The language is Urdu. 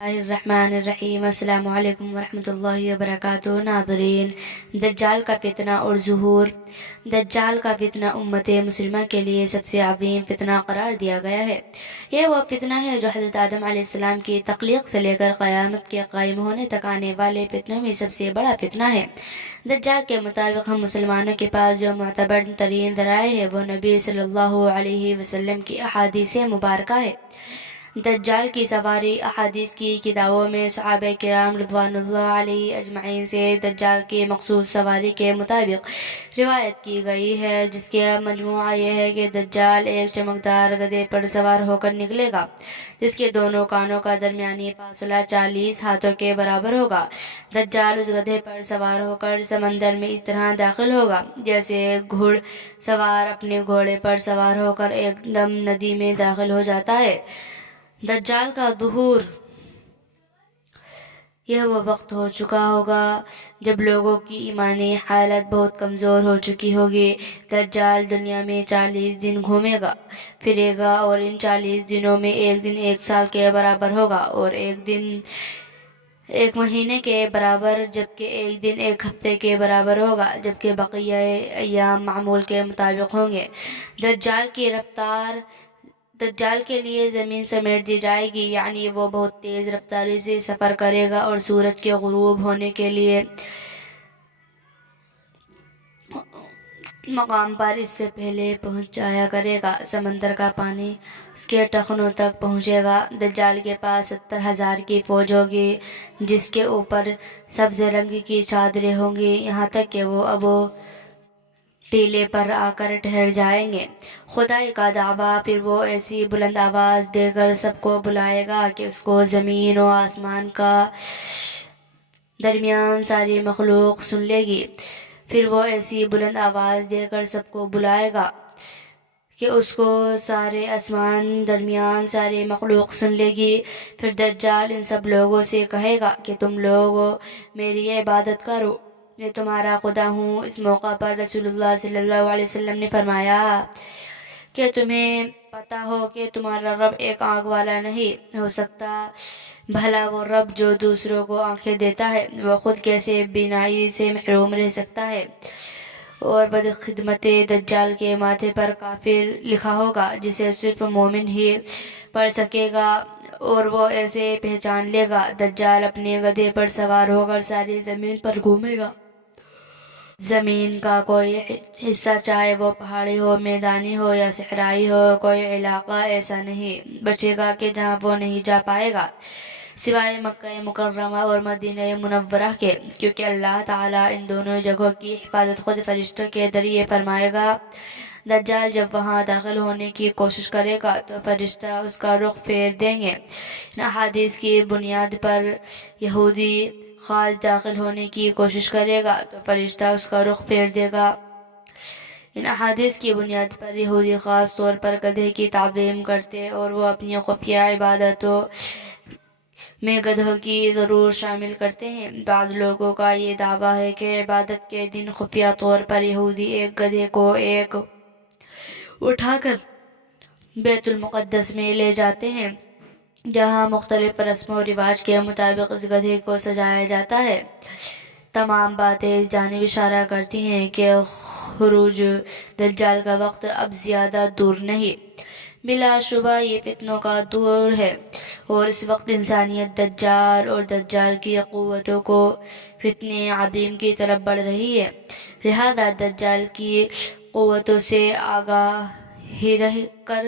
الرحمن الرحیم۔ السلام علیکم ورحمۃ اللہ وبرکاتہ۔ ناظرین، دجال کا فتنہ اور ظہور۔ دجال کا فتنہ امت مسلمہ کے لیے سب سے عظیم فتنہ قرار دیا گیا ہے۔ یہ وہ فتنہ ہے جو حضرت آدم علیہ السلام کی تخلیق سے لے کر قیامت کے قائم ہونے تک آنے والے فتنوں میں سب سے بڑا فتنہ ہے۔ دجال کے مطابق ہم مسلمانوں کے پاس جو معتبر ترین ذرائع ہے وہ نبی صلی اللہ علیہ وسلم کی احادیث مبارکہ ہے۔ دجال کی سواری احادیث کی کتابوں میں صحابہ کرام رضوان اللہ علیہ اجمعین سے دجال کی مخصوص سواری کے مطابق روایت کی گئی ہے، جس کا مجموعہ یہ ہے کہ دجال ایک چمکدار گدھے پر سوار ہو کر نکلے گا، جس کے دونوں کانوں کا درمیانی فاصلہ 40 ہاتھوں کے برابر ہوگا۔ دجال اس گدھے پر سوار ہو کر سمندر میں اس طرح داخل ہوگا جیسے گھڑ سوار اپنے گھوڑے پر سوار ہو کر ایک دم ندی میں داخل ہو جاتا ہے۔ دجال کا ظہور۔ یہ وہ وقت ہو چکا ہوگا جب لوگوں کی ایمانی حالت بہت کمزور ہو چکی ہوگی۔ دجال دنیا میں 40 دن گھومے گا، پھرے گا، اور ان 40 دنوں میں ایک دن 1 سال کے برابر ہوگا، اور ایک دن 1 مہینے کے برابر، جبکہ ایک دن 1 ہفتے کے برابر ہوگا، جبکہ بقیہ ایام معمول کے مطابق ہوں گے۔ دجال کی رفتار۔ دجال کے لیے زمین سمیٹ دی جائے گی، یعنی وہ بہت تیز رفتاری سے سفر کرے گا اور سورج کے غروب ہونے کے لیے مقام پر اس سے پہلے پہنچ جایا کرے گا۔ سمندر کا پانی اس کے ٹخنوں تک پہنچے گا۔ دجال کے پاس 70,000 کی فوج ہوگی، جس کے اوپر سبز رنگ کی چادریں ہوں گی، یہاں تک کہ وہ ابو ٹیلے پر آ کر ٹھہر جائیں گے۔ خدائی کا دعویٰ۔ پھر وہ ایسی بلند آواز دے کر سب کو بلائے گا کہ اس کو زمین و آسمان کا درمیان ساری مخلوق سن لے گی۔ پھر وہ ایسی بلند آواز دے کر سب کو بلائے گا کہ اس کو سارے آسمان درمیان ساری مخلوق سن لے گی۔ پھر دجال ان سب لوگوں سے کہے گا کہ تم لوگ میری عبادت کرو، میں تمہارا خدا ہوں۔ اس موقع پر رسول اللہ صلی اللہ علیہ وسلم نے فرمایا کہ تمہیں پتہ ہو کہ تمہارا رب ایک آنکھ والا نہیں ہو سکتا، بھلا وہ رب جو دوسروں کو آنکھیں دیتا ہے، وہ خود کیسے بینائی سے محروم رہ سکتا ہے؟ اور بدخدمت دجال کے ماتھے پر کافر لکھا ہوگا، جسے صرف مومن ہی پڑھ سکے گا، اور وہ ایسے پہچان لے گا۔ دجال اپنے گدھے پر سوار ہو کر ساری زمین پر گھومے گا۔ زمین کا کوئی حصہ، چاہے وہ پہاڑی ہو، میدانی ہو یا صحرائی ہو، کوئی علاقہ ایسا نہیں بچے گا کہ جہاں وہ نہیں جا پائے گا، سوائے مکہ مکرمہ اور مدینہ منورہ کے، کیونکہ اللہ تعالیٰ ان دونوں جگہوں کی حفاظت خود فرشتوں کے ذریعے فرمائے گا۔ دجال جب وہاں داخل ہونے کی کوشش کرے گا تو فرشتہ اس کا رخ پھیر دیں گے۔ ان احادیث کی بنیاد پر یہودی خاص داخل ہونے کی کوشش کرے گا تو فرشتہ اس کا رخ پھیر دے گا۔ ان احادیث کی بنیاد پر یہودی خاص طور پر گدھے کی تعظیم کرتے اور وہ اپنی خفیہ عبادتوں میں گدھوں کی ضرور شامل کرتے ہیں۔ بعض لوگوں کا یہ دعویٰ ہے کہ عبادت کے دن خفیہ طور پر یہودی ایک گدھے کو اٹھا کر بیت المقدس میں لے جاتے ہیں، جہاں مختلف رسم و رواج کے مطابق اس گدھے کو سجایا جاتا ہے۔ تمام باتیں اس جانب اشارہ کرتی ہیں کہ خروج دجال کا وقت اب زیادہ دور نہیں۔ بلا شبہ یہ فتنوں کا دور ہے، اور اس وقت انسانیت دجال اور دجال کی قوتوں کو فتنے عظیم کی طرف بڑھ رہی ہے، لہذا دجال کی قوتوں سے آگاہ ہی رہ کر